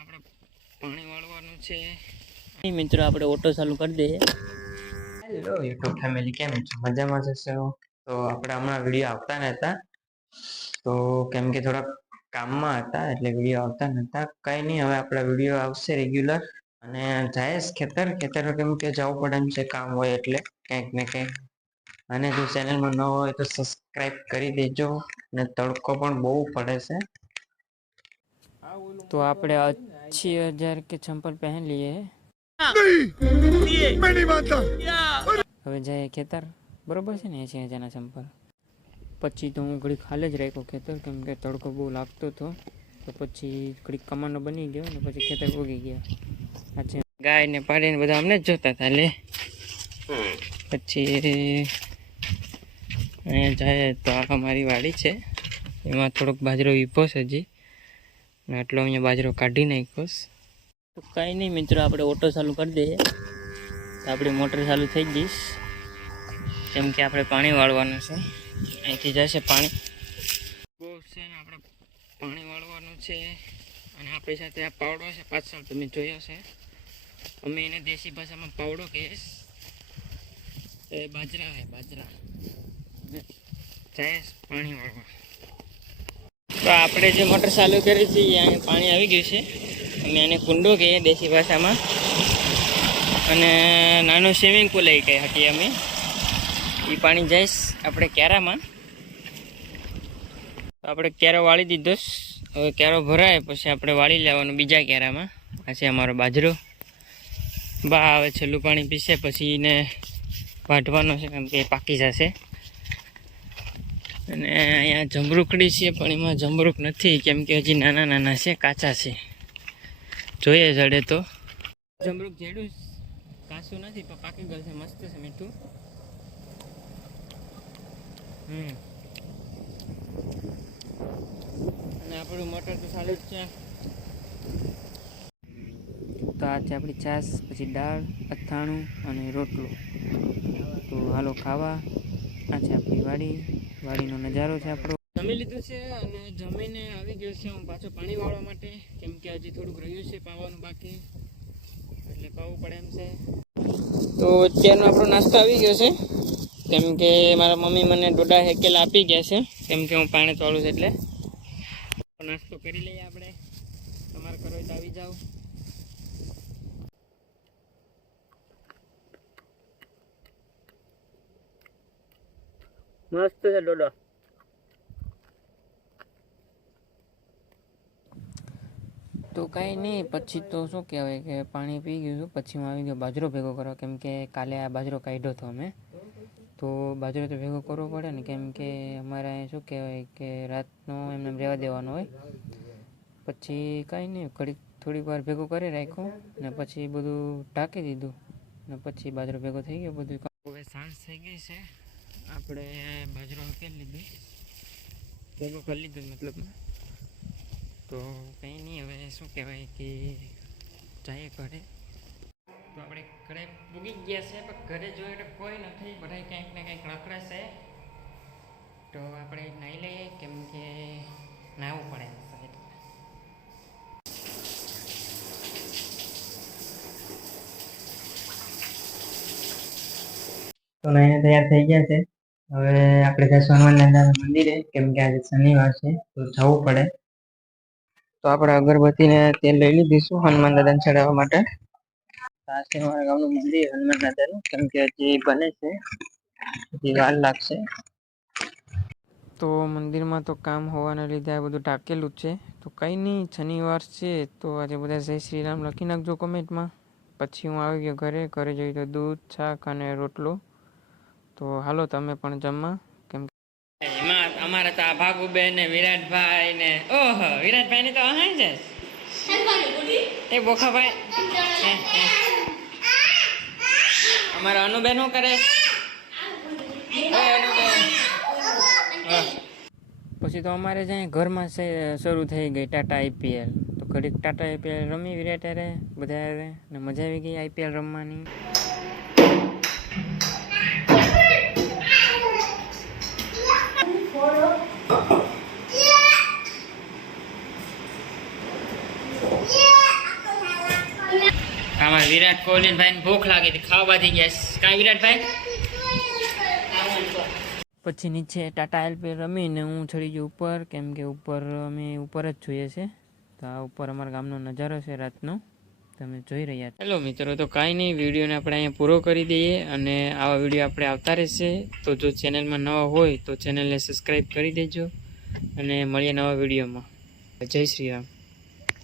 આપણે પાણી વાળવાનું છે. મિત્રો આપણે ઓટો ચાલુ કરી દઈએ. હેલો યુટ્યુબ ફેમિલી કેમ છો? મજામાં જશો તો આપણે હમણાં વીડિયો આવતા નહોતા તો કેમ કે થોડાક કામમાં હતા એટલે વીડિયો આવતા નહોતા કંઈ નહીં હવે આપણા વીડિયો આવશે રેગ્યુલર અને જાયશ ખેતર ખેતર કેમ કે જવું પડે એમ છે કામ હોય એટલે કંઈક ને કંઈક. અને જો ચેનલમાં ન હોય તો સબસ્ક્રાઈબ કરી દેજો. અને તડકો પણ બહુ પડે છે. तो આપણે अच्छी हजार के चंपल पहन लिए हैं હવે જાય ખેતર બરોબર છે ને એસી હજારના ચંપલ પછી તો હું ઘડી ખાલે જ રાખ્યો ખેતર કેમ કે તડકો બહુ લાગતો હતો તો પછી ઘડી કમાનો બની ગયો ને પછી ખેતર ઉગી ગયા અચ્છા ગાય ને પાડીને બધા અમને જ જોતા હતા લે પછી અહીંયા જાય તો આ અમારી વાડી છે એમાં થોડોક બાજરો વીપો છે હજી ને આટલો અહીંયા બાજરો કાઢી નાખ્યો છે. તો કાંઈ નહીં મિત્રો, આપણે ઓટો ચાલુ કરી દઈએ. તો આપણી મોટર ચાલુ થઈ જઈશ કેમ કે આપણે પાણી વાળવાનું છે. અહીંથી જશે પાણી. બહુ છે ને આપણે પાણી વાળવાનું છે. અને આપણી સાથે આ પાવડો છે, પાછળ તમે જોયો છે. અમે એને દેશી ભાષામાં પાવડો કહીએ એ બાજરા હે, બાજરા. જાય પાણી વાળવા. તો આપણે જે મોટર ચાલુ કરી છે અહીંયા પાણી આવી ગયું છે. અમે એને કુંડો કહીએ દેશી ભાષામાં. અને નાનું સ્વિમિંગ પુલ એ ગઈ હતી અમે. એ પાણી જઈશ આપણે ક્યારામાં તો આપણે ક્યારો વાળી દીધો હવે ક્યારો ભરાય, પછી આપણે વાળી લેવાનું બીજા ક્યારામાં આ છે અમારો બાજરો. બા આવે છેલ્લું પાણી પીશે પછી એને વાઢવાનો છે, કેમ કે પાકી જશે. અને અહીંયા જમરૂકડી છે, પણ એમાં જમરૂક નથી, કેમ કે હજી નાના નાના છે, કાચા છે. જોઈએ જડે તો. જમરૂક જેડું કાચું નથી, પણ પાકી ગયું છે, મસ્ત છે મીઠું. હમ. અને આપણું મોટર તો ચાલુ જ છે. તો આ આપણી છાશ, પછી દાળ, અથાણું અને રોટલો. તો હાલો ખાવા. આ આપણી વાડી. વાડીનો નજારો છે આપણો. જમી લીધું છે અને જમીને આવી ગયો છે હું પાછો પાણી વાળવા માટે. કેમ કે હજી થોડુંક રહ્યું છે, પાવાનું બાકી. એટલે પાવું પડે એમ છે. તો અત્યારનો આપણો નાસ્તો આવી ગયો છે. કેમ કે મારા મમ્મી મને ડોડા હેકેલા આપી ગયા છે. કેમ કે હું પાણી તોડું છું એટલે. નાસ્તો કરી લઈએ આપણે. તમારે કરો તો આવી જાઓ. મસ્ત છે ડોડો. તો કાંઈ નહીં પછી તો શું કહેવાય કે પાણી પી ગયું છું પછી હું આવી ગયો બાજરો ભેગો કરવા. કેમ કે કાલે આ બાજરો કાઢ્યો હતો અમે. તો બાજરો તો ભેગો કરવો પડે ને કેમ કે અમારે અહીંયા શું કહેવાય કે રાતનો એમને એમ રહેવા દેવાનો હોય. પછી કાંઈ નહીં ઘડીક થોડીક વાર ભેગો કરી રાખ્યો ને પછી બધું ઢાંકી દીધું. ને પછી બાજરો ભેગો થઈ ગયો બધું હવે સાંજ થઈ ગઈ છે. આપણે બાજરો ઉકેલી લીધું. ભેગો કરી લીધું મતલબમાં. તો કંઈ નહીં, હવે શું કહેવાય કે જઈએ ઘરે તો આપણે ઘરે પૂગી ગયા છે, પણ ઘરે જોઈએ તો કોઈ નથી. બધા ક્યાંક ને ક્યાંક રખડે છે. તો આપણે નાહી લઈએ, કેમ કે નાહવું પડે સાહેબ. તો નાઈને તૈયાર થઈ ગયા છે. હવે આપણે ત્યાં હનુમાન દાદાના મંદિરે કેમ કે આજે શનિવાર છે, તો જવું પડે. તો આપણે અગરબત્તીને તેલ લઈ લીધીશું હનુમાન દાદાને ચડાવવા માટે. આ છે અમારા ગામનું મંદિર, હનુમાન દાદાનું, કેમ કે હજી બને છે હજી વાર લાગશે તો મંદિરમાં તો કામ હોવાના લીધે આ બધું ટાંકેલું છે. તો કંઈ નહીં, શનિવાર છે, તો આજે બધા જય શ્રીરામ લખી નાખજો કોમેન્ટમાં પછી હું આવી ગયો ઘરે ઘરે જઈ તો દૂધ, શાક અને રોટલો. તો હાલો, તમે પણ જમવા. કેમ એમાં અમારા તો આ ભાગુબેન ને વિરાટભાઈ ને ઓહો, વિરાટભાઈ ને તો હા છે એ બોખાભાઈ. અમારા અનુબેન શું કરે. પછી તો અમારે જ્યાં ઘરમાં શરૂ થઈ ગઈ ટાટા આઈપીએલ તો ઘડીક ટાટા આઈપીએલ રમી, વિરાટ રે બધા ને મજા આવી ગઈ આઈપીએલ રમવાની. અમારા વિરાટ કોહલી ભાઈ ભૂખ લાગી હતી ખાવા બાંધી ગયા કાંઈ વિરાટભાઈ પછી નીચે ટાટા એલપી રમીને હું ચડી ગયો ઉપર કેમ કે ઉપર અમે ઉપર જ જોઈએ છે. તો આ ઉપર અમારા ગામનો નજારો છે રાતનો. તમે જોઈ રહ્યા છો. હેલો મિત્રો તો કાંઈ નહીં વિડીયોને આપણે અહીંયા પૂરો કરી દઈએ અને આવા વીડિયો આપણે આવતા રહેશે. તો જો ચેનલમાં નવા હોય તો ચેનલને સબસ્ક્રાઈબ કરી દેજો અને મળીએ નવા વિડીયોમાં. જય શ્રી રામ.